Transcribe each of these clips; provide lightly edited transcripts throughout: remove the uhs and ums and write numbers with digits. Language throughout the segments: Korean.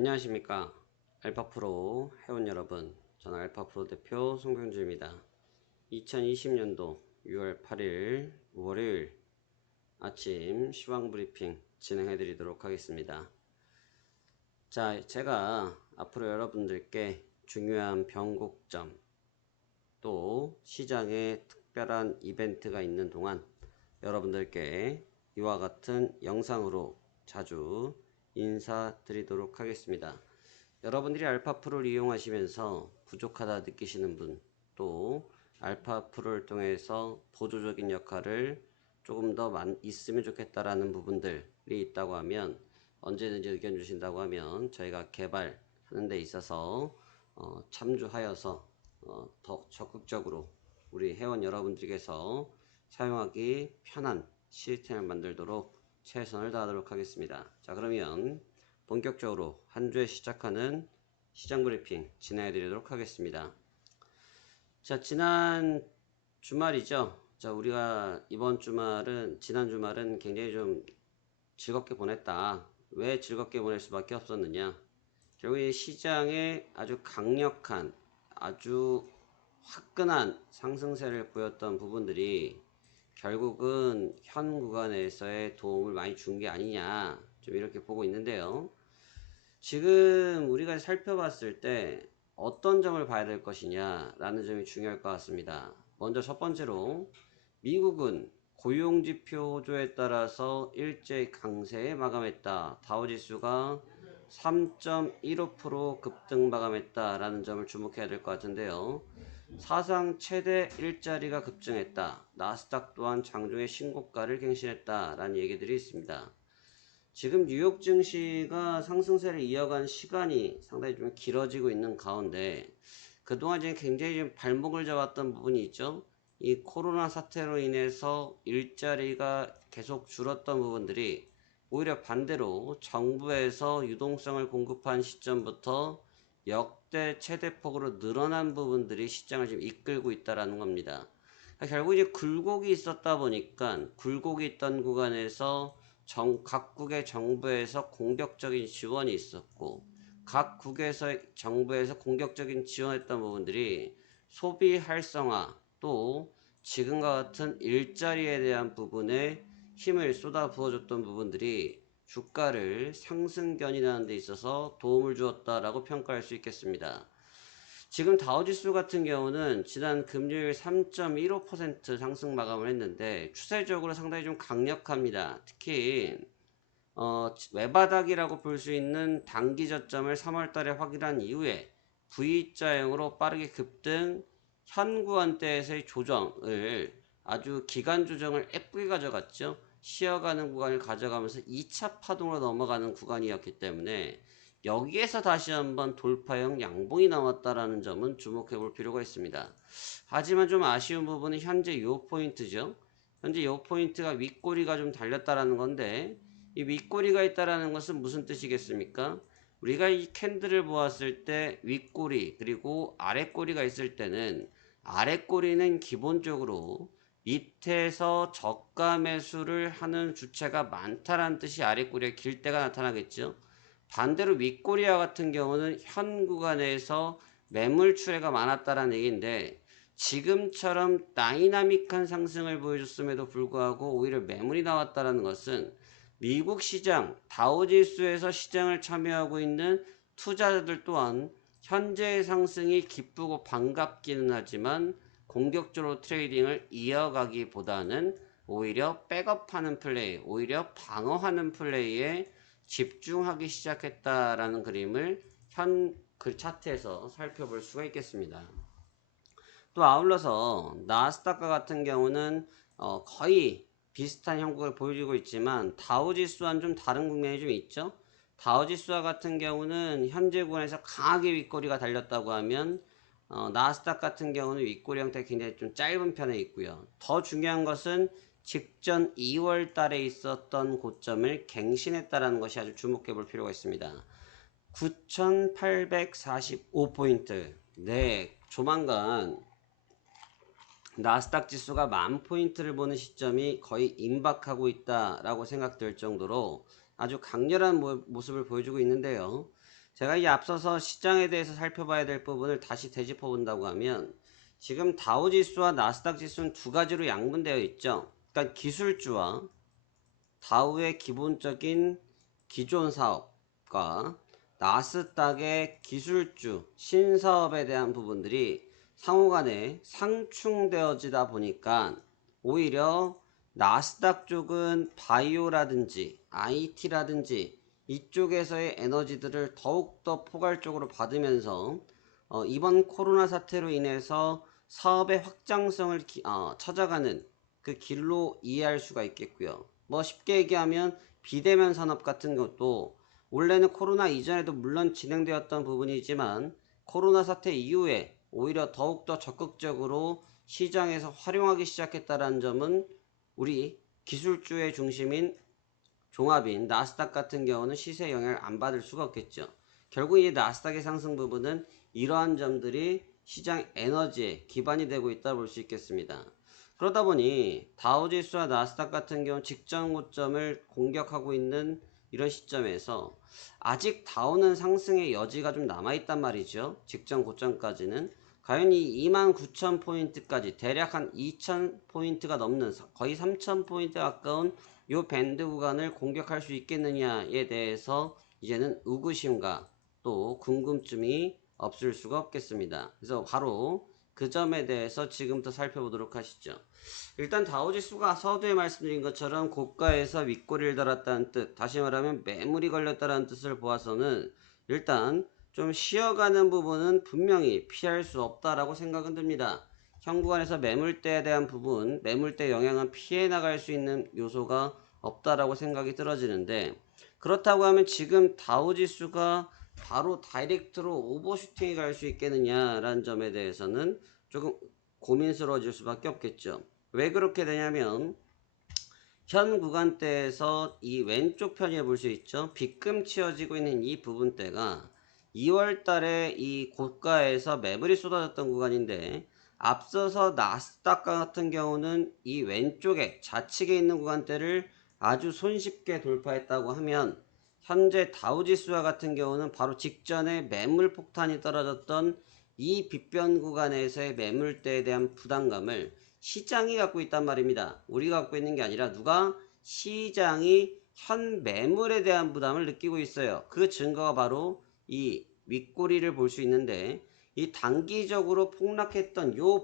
안녕하십니까. 알파프로 회원 여러분, 저는 알파프로 대표 송병주입니다. 2020년도 6월 8일 월요일 아침 시황 브리핑 진행해 드리도록 하겠습니다. 자, 제가 앞으로 여러분들께 중요한 변곡점 또 시장에 특별한 이벤트가 있는 동안 여러분들께 이와 같은 영상으로 자주 인사드리도록 하겠습니다. 여러분들이 알파프로를 이용하시면서 부족하다 느끼시는 분, 또 알파프로를 통해서 보조적인 역할을 조금 더 있으면 좋겠다라는 부분들이 있다고 하면 언제든지 의견 주신다고 하면 저희가 개발하는 데 있어서 참조하여서 더 적극적으로 우리 회원 여러분들께서 사용하기 편한 시스템을 만들도록 최선을 다하도록 하겠습니다. 자, 그러면 본격적으로 한 주에 시작하는 시장 브리핑 진행해 드리도록 하겠습니다. 자, 지난 주말이죠. 자, 우리가 이번 주말은 지난 주말은 굉장히 좀 즐겁게 보냈다. 왜 즐겁게 보낼 수밖에 없었느냐? 결국 이 시장에 아주 강력한 아주 화끈한 상승세를 보였던 부분들이 결국은 현 구간에서의 도움을 많이 준 게 아니냐, 좀 이렇게 보고 있는데요. 지금 우리가 살펴봤을 때 어떤 점을 봐야 될 것이냐 라는 점이 중요할 것 같습니다. 먼저 첫 번째로 미국은 고용지표조에 따라서 일제히 강세에 마감했다. 다우지수가 3.15% 급등 마감했다 라는 점을 주목해야 될 것 같은데요. 사상 최대 일자리가 급증했다. 나스닥 또한 장중에 신고가를 갱신했다 라는 얘기들이 있습니다. 지금 뉴욕 증시가 상승세를 이어간 시간이 상당히 좀 길어지고 있는 가운데 그동안 지금 굉장히 좀 발목을 잡았던 부분이 있죠. 이 코로나 사태로 인해서 일자리가 계속 줄었던 부분들이 오히려 반대로 정부에서 유동성을 공급한 시점부터 역대 최대폭으로 늘어난 부분들이 시장을 지금 이끌고 있다는 겁니다. 결국 이제 굴곡이 있었다 보니까 굴곡이 있던 구간에서 각국의 정부에서 공격적인 지원이 있었고 각국에서 정부에서 공격적인 지원했던 부분들이 소비 활성화 또 지금과 같은 일자리에 대한 부분에 힘을 쏟아 부어줬던 부분들이 주가를 상승 견인하는 데 있어서 도움을 주었다라고 평가할 수 있겠습니다. 지금 다우지수 같은 경우는 지난 금요일 3.15% 상승 마감을 했는데 추세적으로 상당히 좀 강력합니다. 특히 외바닥이라고 볼 수 있는 단기 저점을 3월달에 확인한 이후에 V자형으로 빠르게 급등, 현 구간대에서의 조정을 아주 기간 조정을 예쁘게 가져갔죠. 쉬어가는 구간을 가져가면서 2차 파동으로 넘어가는 구간이었기 때문에 여기에서 다시 한번 돌파형 양봉이 나왔다라는 점은 주목해 볼 필요가 있습니다. 하지만 좀 아쉬운 부분은 현재 요 포인트죠. 현재 요 포인트가 윗꼬리가 좀 달렸다라는 건데 이 윗꼬리가 있다라는 것은 무슨 뜻이겠습니까? 우리가 이 캔들을 보았을 때 윗꼬리 그리고 아랫꼬리가 있을 때는 아랫꼬리는 기본적으로 밑에서 저가 매수를 하는 주체가 많다라는 뜻이 아랫꼬리가 길 때가 나타나겠죠. 반대로 윗꼬리와 같은 경우는 현 구간에서 매물 출회가 많았다라는 얘기인데 지금처럼 다이나믹한 상승을 보여줬음에도 불구하고 오히려 매물이 나왔다라는 것은 미국 시장 다우지수에서 시장을 참여하고 있는 투자자들 또한 현재의 상승이 기쁘고 반갑기는 하지만 공격적으로 트레이딩을 이어가기보다는 오히려 백업하는 플레이, 오히려 방어하는 플레이에 집중하기 시작했다라는 그림을 현 그 차트에서 살펴볼 수가 있겠습니다. 또 아울러서 나스닥과 같은 경우는 거의 비슷한 형국을 보여주고 있지만 다우지수와는 좀 다른 국면이 좀 있죠. 다우지수와 같은 경우는 현재 구간에서 강하게 윗꼬리가 달렸다고 하면 나스닥 같은 경우는 윗꼬리 형태 굉장히 좀 짧은 편에 있고요. 더 중요한 것은 직전 2월 달에 있었던 고점을 갱신했다는 것이 아주 주목해 볼 필요가 있습니다. 9,845포인트. 네, 조만간 나스닥 지수가 10,000포인트를 보는 시점이 거의 임박하고 있다라고 생각될 정도로 아주 강렬한 모습을 보여주고 있는데요. 제가 이 앞서서 시장에 대해서 살펴봐야 될 부분을 다시 되짚어 본다고 하면 지금 다우지수와 나스닥 지수는 두 가지로 양분되어 있죠. 그러니까 기술주와 다우의 기본적인 기존 사업과 나스닥의 기술주 신사업에 대한 부분들이 상호간에 상충되어지다 보니까 오히려 나스닥 쪽은 바이오라든지 IT라든지 이쪽에서의 에너지들을 더욱더 포괄적으로 받으면서 이번 코로나 사태로 인해서 사업의 확장성을 찾아가는 그 길로 이해할 수가 있겠고요. 뭐 쉽게 얘기하면 비대면 산업 같은 것도 원래는 코로나 이전에도 물론 진행되었던 부분이지만 코로나 사태 이후에 오히려 더욱더 적극적으로 시장에서 활용하기 시작했다는 점은 우리 기술주의 중심인 종합인 나스닥 같은 경우는 시세 영향을 안 받을 수가 없겠죠. 결국 이 나스닥의 상승 부분은 이러한 점들이 시장 에너지에 기반이 되고 있다 볼 수 있겠습니다. 그러다 보니 다우지수와 나스닥 같은 경우 직전 고점을 공격하고 있는 이런 시점에서 아직 다우는 상승의 여지가 좀 남아있단 말이죠. 직전 고점까지는. 과연 이 29,000포인트까지 대략 한 2,000포인트가 넘는 거의 3,000포인트 가까운 이 밴드 구간을 공격할 수 있겠느냐에 대해서 이제는 의구심과 또 궁금증이 없을 수가 없겠습니다. 그래서 바로 그 점에 대해서 지금부터 살펴보도록 하시죠. 일단 다우지수가 서두에 말씀드린 것처럼 고가에서 윗꼬리를 달았다는 뜻, 다시 말하면 매물이 걸렸다는 뜻을 보아서는 일단 좀 쉬어가는 부분은 분명히 피할 수 없다라고 생각은 듭니다. 현 구간에서 매물대에 대한 부분, 매물대 영향은 피해 나갈 수 있는 요소가 없다라고 생각이 들어지는데, 그렇다고 하면 지금 다우지수가 바로 다이렉트로 오버슈팅이 갈 수 있겠느냐라는 점에 대해서는 조금 고민스러워질 수밖에 없겠죠. 왜 그렇게 되냐면 현 구간대에서 이 왼쪽 편에 볼 수 있죠. 빗금 치어지고 있는 이 부분대가 2월 달에 이 고가에서 매물이 쏟아졌던 구간인데, 앞서서 나스닥 같은 경우는 이 왼쪽에 좌측에 있는 구간대를 아주 손쉽게 돌파했다고 하면, 현재 다우지수와 같은 경우는 바로 직전에 매물 폭탄이 떨어졌던 이 빗변 구간에서의 매물대에 대한 부담감을 시장이 갖고 있단 말입니다. 우리가 갖고 있는 게 아니라 누가? 시장이 현 매물에 대한 부담을 느끼고 있어요. 그 증거가 바로 이 윗꼬리를 볼 수 있는데, 이 단기적으로 폭락했던 요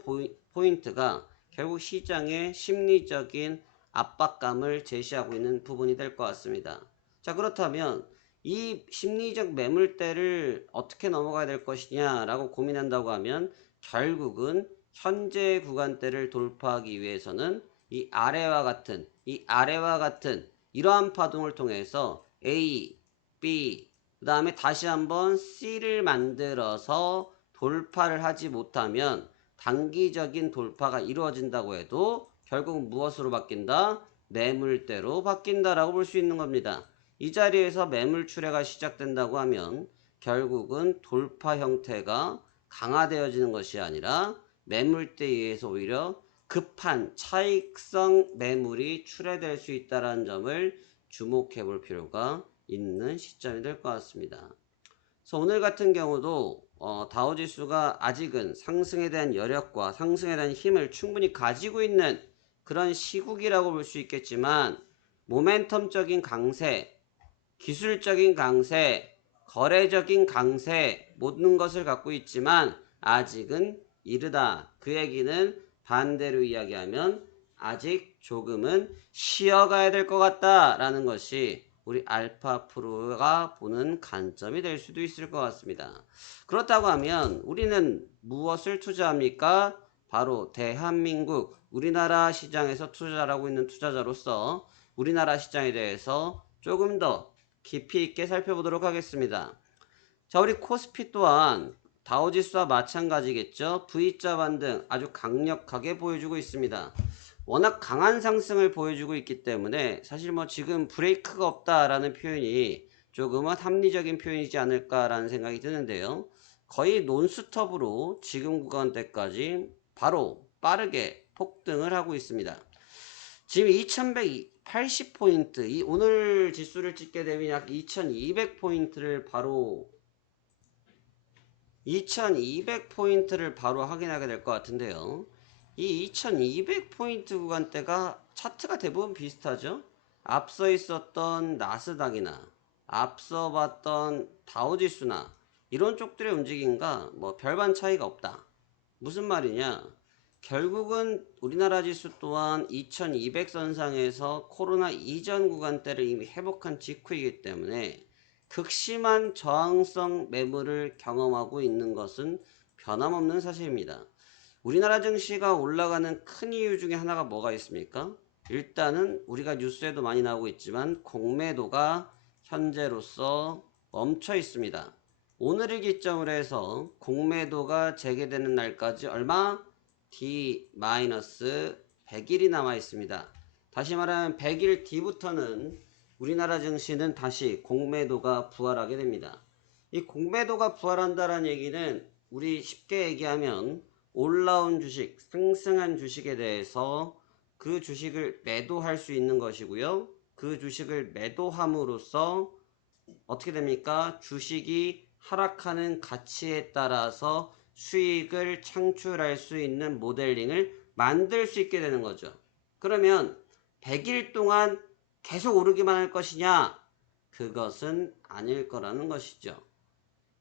포인트가 결국 시장의 심리적인 압박감을 제시하고 있는 부분이 될 것 같습니다. 자, 그렇다면 이 심리적 매물대를 어떻게 넘어가야 될 것이냐라고 고민한다고 하면 결국은 현재 구간대를 돌파하기 위해서는 이 아래와 같은 이러한 파동을 통해서 A, B, 그 다음에 다시 한번 C를 만들어서 돌파를 하지 못하면 단기적인 돌파가 이루어진다고 해도 결국 무엇으로 바뀐다? 매물대로 바뀐다라고 볼 수 있는 겁니다. 이 자리에서 매물 출회가 시작된다고 하면 결국은 돌파 형태가 강화되어지는 것이 아니라 매물대에 의해서 오히려 급한 차익성 매물이 출회될 수 있다는 점을 주목해 볼 필요가 있는 시점이 될 것 같습니다. 그래서 오늘 같은 경우도 다우지수가 아직은 상승에 대한 여력과 상승에 대한 힘을 충분히 가지고 있는 그런 시국이라고 볼 수 있겠지만, 모멘텀적인 강세, 기술적인 강세, 거래적인 강세 모든 것을 갖고 있지만 아직은 이르다. 그 얘기는 반대로 이야기하면 아직 조금은 쉬어가야 될 것 같다라는 것이 우리 알파 프로가 보는 관점이 될 수도 있을 것 같습니다. 그렇다고 하면 우리는 무엇을 투자합니까? 바로 대한민국, 우리나라 시장에서 투자를 하고 있는 투자자로서 우리나라 시장에 대해서 조금 더 깊이 있게 살펴보도록 하겠습니다. 자, 우리 코스피 또한 다우지수와 마찬가지겠죠. V자 반등 아주 강력하게 보여주고 있습니다. 워낙 강한 상승을 보여주고 있기 때문에 사실 뭐 지금 브레이크가 없다라는 표현이 조금은 합리적인 표현이지 않을까라는 생각이 드는데요. 거의 논스톱으로 지금 구간대까지 바로 빠르게 폭등을 하고 있습니다. 지금 2180포인트, 오늘 지수를 찍게 되면 약 2200포인트를 바로 2200포인트를 바로 확인하게 될 것 같은데요. 이 2200포인트 구간대가 차트가 대부분 비슷하죠. 앞서 있었던 나스닥이나 앞서 봤던 다우지수나 이런 쪽들의 움직임과 뭐 별반 차이가 없다. 무슨 말이냐? 결국은 우리나라 지수 또한 2200선상에서 코로나 이전 구간대를 이미 회복한 직후이기 때문에 극심한 저항성 매물을 경험하고 있는 것은 변함없는 사실입니다. 우리나라 증시가 올라가는 큰 이유 중에 하나가 뭐가 있습니까? 일단은 우리가 뉴스에도 많이 나오고 있지만 공매도가 현재로서 멈춰 있습니다. 오늘을 기점으로 해서 공매도가 재개되는 날까지 얼마? D-100일이 남아 있습니다. 다시 말하면 100일 뒤부터는 우리나라 증시는 다시 공매도가 부활하게 됩니다. 이 공매도가 부활한다는 얘기는 우리 쉽게 얘기하면 올라온 주식, 상승한 주식에 대해서 그 주식을 매도할 수 있는 것이고요. 그 주식을 매도함으로써 어떻게 됩니까? 주식이 하락하는 가치에 따라서 수익을 창출할 수 있는 모델링을 만들 수 있게 되는 거죠. 그러면 100일 동안 계속 오르기만 할 것이냐? 그것은 아닐 거라는 것이죠.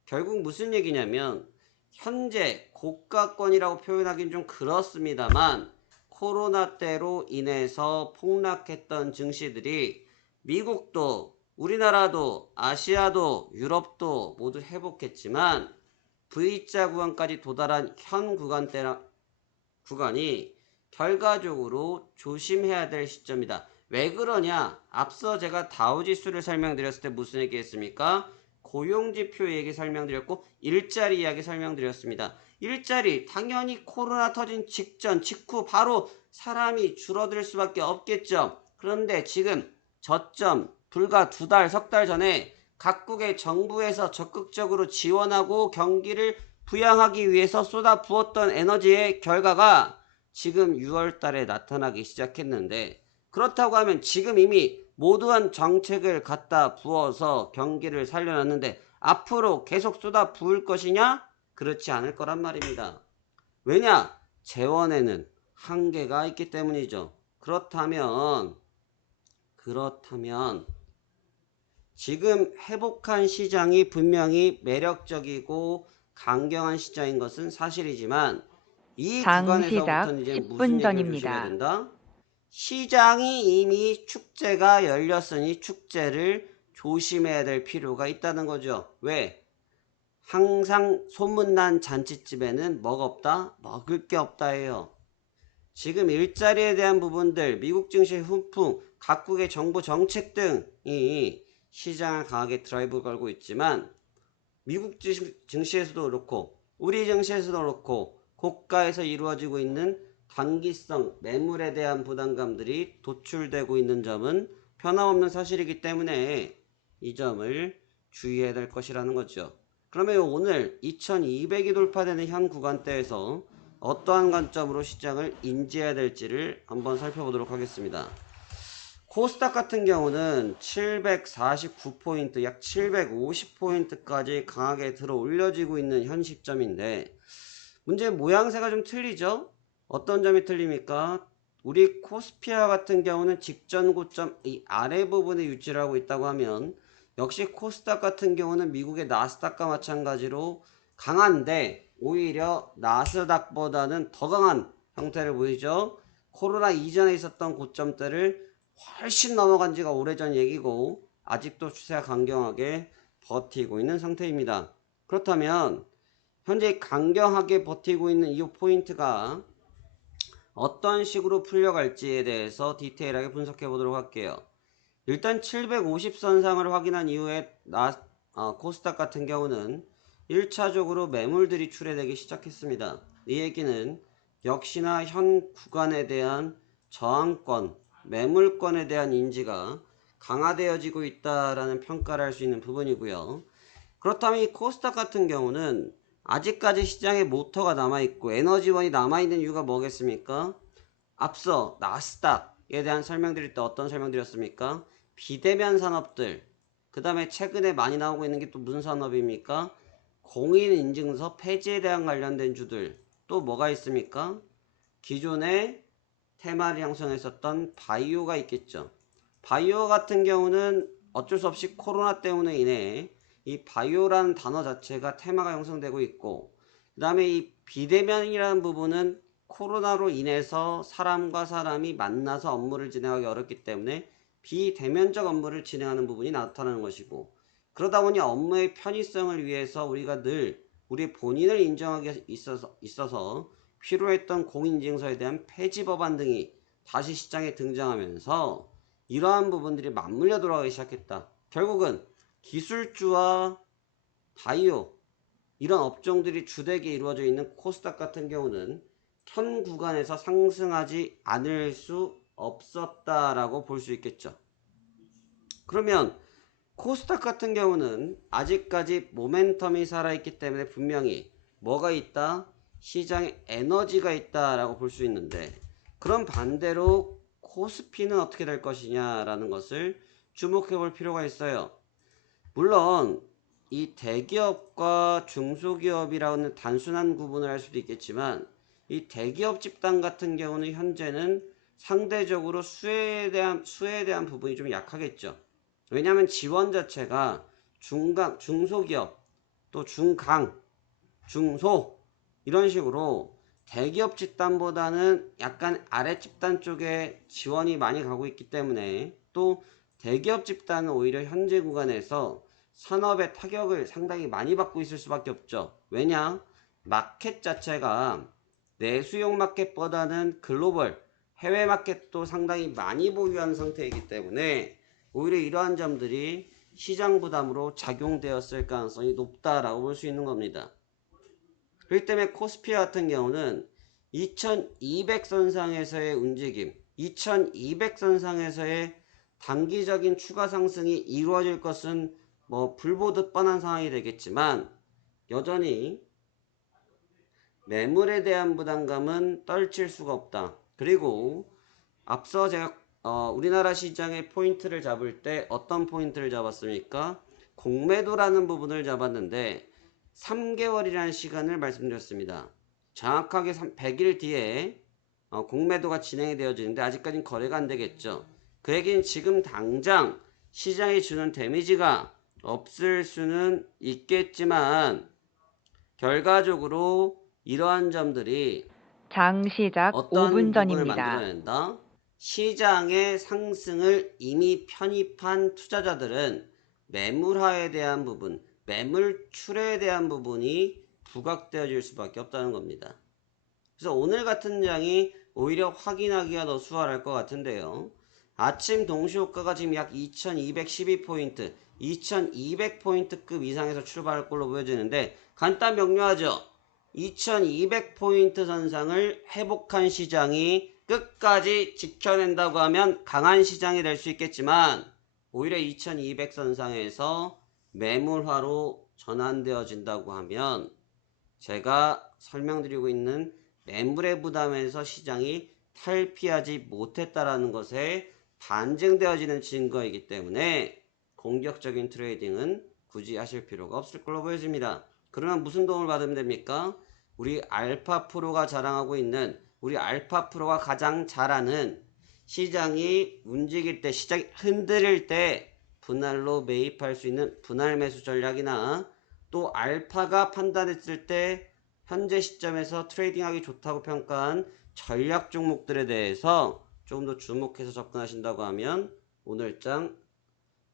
결국 무슨 얘기냐면 현재 고가권이라고 표현하기는 좀 그렇습니다만 코로나 때로 인해서 폭락했던 증시들이 미국도 우리나라도 아시아도 유럽도 모두 회복했지만 V자 구간까지 도달한 현 구간이 결과적으로 조심해야 될 시점이다. 왜 그러냐? 앞서 제가 다우지수를 설명드렸을 때 무슨 얘기 했습니까? 고용지표 얘기 설명드렸고 일자리 이야기 설명드렸습니다. 일자리 당연히 코로나 터진 직전 직후 바로 사람이 줄어들 수밖에 없겠죠. 그런데 지금 저점 불과 2달 석 달 전에 각국의 정부에서 적극적으로 지원하고 경기를 부양하기 위해서 쏟아부었던 에너지의 결과가 지금 6월 달에 나타나기 시작했는데 그렇다고 하면 지금 이미 모두한 정책을 갖다 부어서 경기를 살려놨는데 앞으로 계속 쏟아 부을 것이냐? 그렇지 않을 거란 말입니다. 왜냐? 재원에는 한계가 있기 때문이죠. 그렇다면 지금 회복한 시장이 분명히 매력적이고 강경한 시장인 것은 사실이지만 이 구간에서부터는 이제 무슨 10분 얘기를 전입니다. 조심해야 된다? 시장이 이미 축제가 열렸으니 축제를 조심해야 될 필요가 있다는 거죠. 왜? 항상 소문난 잔치집에는 뭐가 없다? 먹을 게 없다예요. 지금 일자리에 대한 부분들, 미국 증시 훈풍, 각국의 정부 정책 등이 시장을 강하게 드라이브 걸고 있지만 미국 증시에서도 그렇고 우리 증시에서도 그렇고 고가에서 이루어지고 있는 단기성 매물에 대한 부담감들이 도출되고 있는 점은 변함없는 사실이기 때문에 이 점을 주의해야 될 것이라는 거죠. 그러면 오늘 2200이 돌파되는 현 구간대에서 어떠한 관점으로 시장을 인지해야 될지를 한번 살펴보도록 하겠습니다. 코스닥 같은 경우는 749포인트, 약 750포인트까지 강하게 들어 올려지고 있는 현 시점인데 문제 모양새가 좀 틀리죠? 어떤 점이 틀립니까? 우리 코스피아 같은 경우는 직전 고점 이 아래 부분에 유지를 하고 있다고 하면 역시 코스닥 같은 경우는 미국의 나스닥과 마찬가지로 강한데 오히려 나스닥보다는 더 강한 형태를 보이죠? 코로나 이전에 있었던 고점대를 훨씬 넘어간 지가 오래전 얘기고 아직도 추세가 강경하게 버티고 있는 상태입니다. 그렇다면 현재 강경하게 버티고 있는 이 포인트가 어떤 식으로 풀려갈지에 대해서 디테일하게 분석해 보도록 할게요. 일단 750선상을 확인한 이후에 코스닥 같은 경우는 1차적으로 매물들이 출회되기 시작했습니다. 이 얘기는 역시나 현 구간에 대한 저항권, 매물권에 대한 인지가 강화되어지고 있다라는 평가를 할 수 있는 부분이고요. 그렇다면 이 코스닥 같은 경우는 아직까지 시장에 모터가 남아있고 에너지원이 남아있는 이유가 뭐겠습니까? 앞서 나스닥에 대한 설명드릴 때 어떤 설명드렸습니까? 비대면 산업들, 그 다음에 최근에 많이 나오고 있는 게 또 무슨 산업입니까? 공인인증서 폐지에 대한 관련된 주들 또 뭐가 있습니까? 기존에 테마를 형성했었던 바이오가 있겠죠. 바이오 같은 경우는 어쩔 수 없이 코로나 때문에 인해 이 바이오라는 단어 자체가 테마가 형성되고 있고, 그 다음에 이 비대면이라는 부분은 코로나로 인해서 사람과 사람이 만나서 업무를 진행하기 어렵기 때문에 비대면적 업무를 진행하는 부분이 나타나는 것이고, 그러다 보니 업무의 편의성을 위해서 우리가 늘 우리 본인을 인정하기 있어서 필요했던 공인인증서에 대한 폐지 법안 등이 다시 시장에 등장하면서 이러한 부분들이 맞물려 돌아가기 시작했다. 결국은 기술주와 바이오 이런 업종들이 주되게 이루어져 있는 코스닥 같은 경우는 현 구간에서 상승하지 않을 수 없었다라고 볼 수 있겠죠. 그러면 코스닥 같은 경우는 아직까지 모멘텀이 살아있기 때문에 분명히 뭐가 있다? 시장에 에너지가 있다라고 볼 수 있는데, 그럼 반대로 코스피는 어떻게 될 것이냐라는 것을 주목해 볼 필요가 있어요. 물론 이 대기업과 중소기업이라는 단순한 구분을 할 수도 있겠지만, 이 대기업 집단 같은 경우는 현재는 상대적으로 수혜에 대한 부분이 좀 약하겠죠. 왜냐하면 지원 자체가 중소기업, 또 중강, 중소 이런 식으로 대기업 집단보다는 약간 아래 집단 쪽에 지원이 많이 가고 있기 때문에, 또 대기업 집단은 오히려 현재 구간에서 산업의 타격을 상당히 많이 받고 있을 수밖에 없죠. 왜냐? 마켓 자체가 내수용 마켓보다는 글로벌 해외 마켓도 상당히 많이 보유한 상태이기 때문에 오히려 이러한 점들이 시장 부담으로 작용되었을 가능성이 높다라고 볼 수 있는 겁니다. 그렇기 때문에 코스피 같은 경우는 2200선상에서의 움직임, 2200선상에서의 단기적인 추가 상승이 이루어질 것은 뭐 불보듯 뻔한 상황이 되겠지만, 여전히 매물에 대한 부담감은 떨칠 수가 없다. 그리고 앞서 제가 우리나라 시장의 포인트를 잡을 때 어떤 포인트를 잡았습니까? 공매도라는 부분을 잡았는데 3개월이라는 시간을 말씀드렸습니다. 정확하게 100일 뒤에 공매도가 진행이 되어지는데 아직까지는 거래가 안 되겠죠. 그 얘기는 지금 당장 시장이 주는 데미지가 없을 수는 있겠지만, 결과적으로 이러한 점들이 장 시작 어떤 5분 부분을 전입니다. 만들어낸다? 시장의 상승을 이미 편입한 투자자들은 매물화에 대한 부분, 매물출에 대한 부분이 부각되어질 수밖에 없다는 겁니다. 그래서 오늘 같은 장이 오히려 확인하기가 더 수월할 것 같은데요. 아침 동시효과가 지금 약 2212포인트, 2200포인트급 이상에서 출발할 걸로 보여지는데, 간단 명료하죠. 2200포인트 선상을 회복한 시장이 끝까지 지켜낸다고 하면 강한 시장이 될 수 있겠지만, 오히려 2200 선상에서 매물화로 전환되어진다고 하면 제가 설명드리고 있는 매물의 부담에서 시장이 탈피하지 못했다라는 것에 반증되어지는 증거이기 때문에 공격적인 트레이딩은 굳이 하실 필요가 없을 걸로 보여집니다. 그러면 무슨 도움을 받으면 됩니까? 우리 알파 프로가 자랑하고 있는, 우리 알파 프로가 가장 잘하는, 시장이 움직일 때, 시장이 흔들릴 때 분할로 매입할 수 있는 분할 매수 전략이나, 또 알파가 판단했을 때 현재 시점에서 트레이딩하기 좋다고 평가한 전략 종목들에 대해서 조금 더 주목해서 접근하신다고 하면 오늘장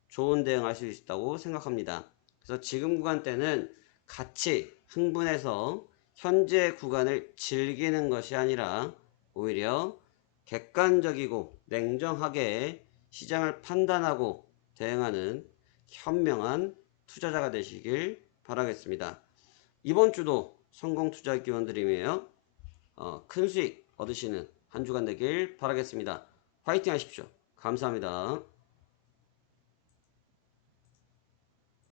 좋은 대응할 수 있다고 생각합니다. 그래서 지금 구간 때는 같이 흥분해서 현재 구간을 즐기는 것이 아니라 오히려 객관적이고 냉정하게 시장을 판단하고 대응하는 현명한 투자자가 되시길 바라겠습니다. 이번 주도 성공 투자 기원 드리며 큰 수익 얻으시는 한 주간 되길 바라겠습니다. 화이팅 하십시오. 감사합니다.